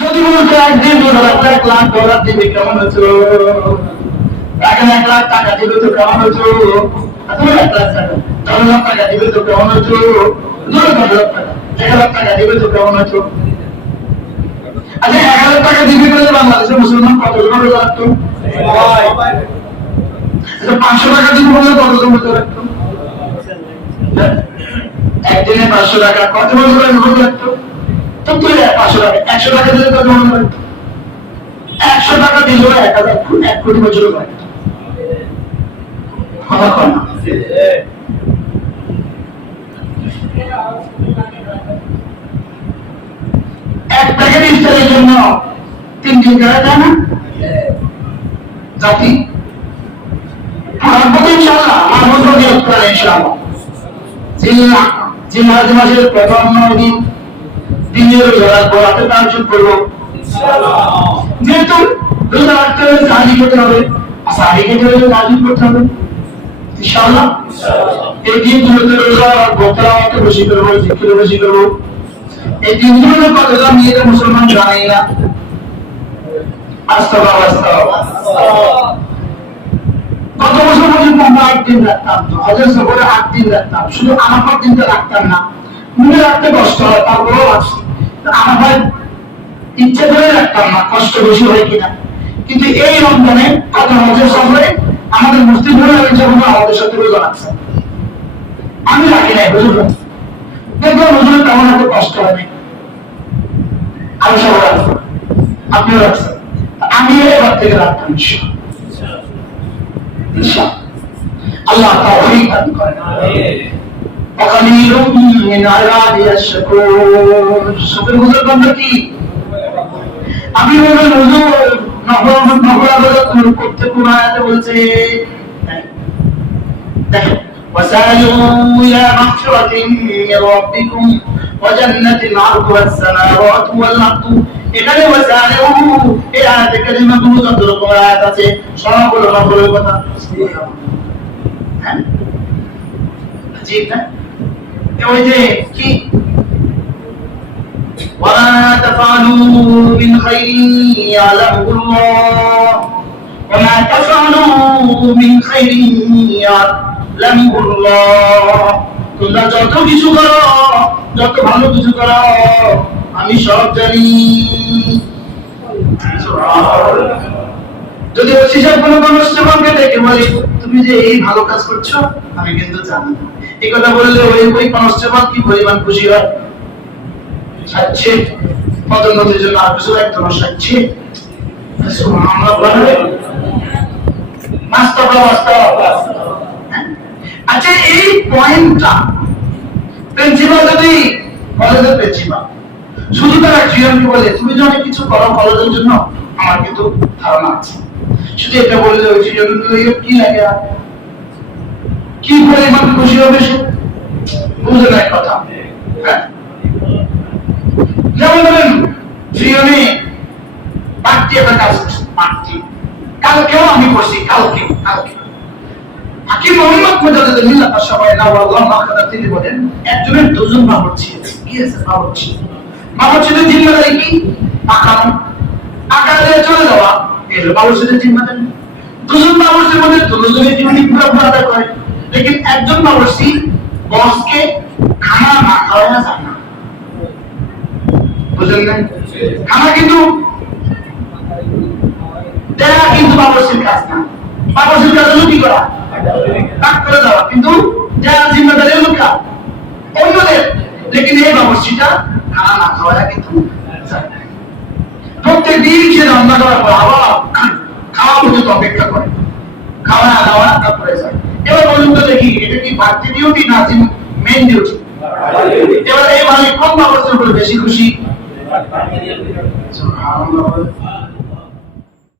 যদি বলতো একদিন $1,00,000 দিবে কেমন হতো? 1,00,000 টাকা দিবে তো কেমন হতো? তুমি 1,00,000 টাকা 10,000 টাকা দিবে তো কেমন হতো? 10,000 টাকা 1,000 টাকা দিবে তো কেমন হতো? আচ্ছা 1,000 টাকা দিবে বলে বাংলাদেশের মুসলমান কতজন রোজা রাখতো? 500 টাকা দিবে বলে কতজন রোজা রাখতো? একদিনে 500 টাকা কত বছর রোজা রাখতো? তো তুই 500 টাকা 100 টাকা দিলে কত মনে হয়? 100 টাকা দিলেও 1 কোটি বছর রাখতো। এক প্যাকেট ইফতারের জন্য 3 দিন করা যায় না? জাতি ইনশাআল্লাহ আমার মতো ইফতার ইনশাআল্লাহ জিলহজ মাসের প্রথম 9 দিন দিনের রোজা রাখবো, রাতে তাহাজ্জুদ করবো ইনশাআল্লাহ। যেহেতু রোজা রাখতে হলে তাহাজ্জুদ করতে হবে, সাহারি খেতে হলে তাহাজ্জুদ করতে হবে ইনশাআল্লাহ। এই দিনগুলোতে রোজা রাখবো, তেলাওয়াতে বেশি করবো, জিকিরে বেশি করবো। এই দিনগুলোর কথা মেয়েদের মুসলমান জানেই না। কত বছর পর্যন্ত আমরা 8 দিন রাখতাম, হজের সফরে 8 দিন রাখতাম, শুধু আরাফার দিনটা রাখতাম না। মনে রাখতে কষ্ট হয়, তারপরেও রাখছি। আরাফার ইচ্ছে করে রাখতাম না, কষ্ট বেশি হয় কিনা। কিন্তু এই রমজানে কত হজের সফরে আমাদের মুসলিম ভাইরা আমাদের সাথে রোজা রাখছে। আমি রাখি নাই, হুজুর দেখবেন হুজুর তেমন একটা কষ্ট হয় নাই। আমি সব রাখবো, আপনিও রাখছেন, আমি এবার থেকে রাখতাম আল্লাহ তাওফীক দান করেন। وقليل من عبادي الشكور। শুকর গুজার বান্দা কি? আমি বলবো হুজুর নফল ইবাদত করতে কোন আয়াতে বলছে? দেখেন وسارعوا إلى مغفرة من ربكم وجنة عرضها السماوات والأرض। এখানে ওয়াসারিউ এই আয়াতে কালিমাগুলো যত রকম আয়াত আছে সবগুলো নফলের কথা। হ্যাঁ ঠিক না? ওই যে কি ওয়ালা তাফালু মিন খাইরিন ইয়ালামুল্লাহ ওয়ালা তাফালু মিন খাইরিন ইয়ালামুল্লাহ। তোমরা যত কিছু করো, যত ভালো কিছু করো, আমি সব জানি। যদি ওই হিসাব কোনো মানুষকে দেখে বলে তুমি যে এই ভালো কাজ করছো আমি কিন্তু জানি, এই কথা বললে ওই কনস্টেবল কি পরিমাণ খুশি হয়? সাচ্ছে পদোন্নতির জন্য আর কিছু একদম সাচ্ছে সুবহানাল্লাহ বলে মাস্টার। আচ্ছা এই পয়েন্টটা প্রিন্সিপাল যদি কলেজের প্রিন্সিপাল শুধু তার স্টুডেন্টকে বলে তুমি যে অনেক কিছু করো কলেজের জন্য আমার কিন্তু ধারণা আছে, শুধু এটা বললে ওই স্টুডেন্ট কি লাগে, কি পরিমাণ খুশি হবে সে বুঝে না কথা। হ্যাঁ যেমন ধরেন জীবনে পার্টি একটা কাজ করছে, পার্টি কালকেও আমি করছি, কালকে হাকিম মোহাম্মদ মুজাদ্দিদ মিল্লাত আশ-শাফাঈ আল্লাহ মাহফুজা তিনি বলেন একজনের দুজন বাবুর্চি আছে। কি আছে বাবুর্চিদের জিম্মাদারি কি? আকারে চলে যাওয়া, এর বাবুর্চিদের জিম্মাদারি। দুজন বাবুর্চির মধ্যে দুজনের জিম্মাদারি পুরো আদায় করে, लेकिन একজন বাবুর্চি বসকে খানা না খাওয়ানো যায় না, বুঝলেন না? খানা কিন্তু দেয়া কিন্তু বাবুর্চির কাজ না, বাবুর্চির কাজ হলো কি করা, কাজ করে দেওয়া, কিন্তু দেয়ার জিম্মাদারি হলো কার? অন্যদের। लेकिन এই বাবুর্চিটা খানা না খাওয়ায়া কিন্তু প্রত্যেক দিন সে রান্না করার পর আবার খাওয়া পর্যন্ত অপেক্ষা করে, খাওয়া দাওয়া তারপরে যায়। এবার বলুন তো দেখি এটা কি বাড়তি ডিউটি না মেইন ডিউটি? এবার এই মালিক কোন বাবুর্চির উপর বেশি খুশি? সুবহানাল্লাহ।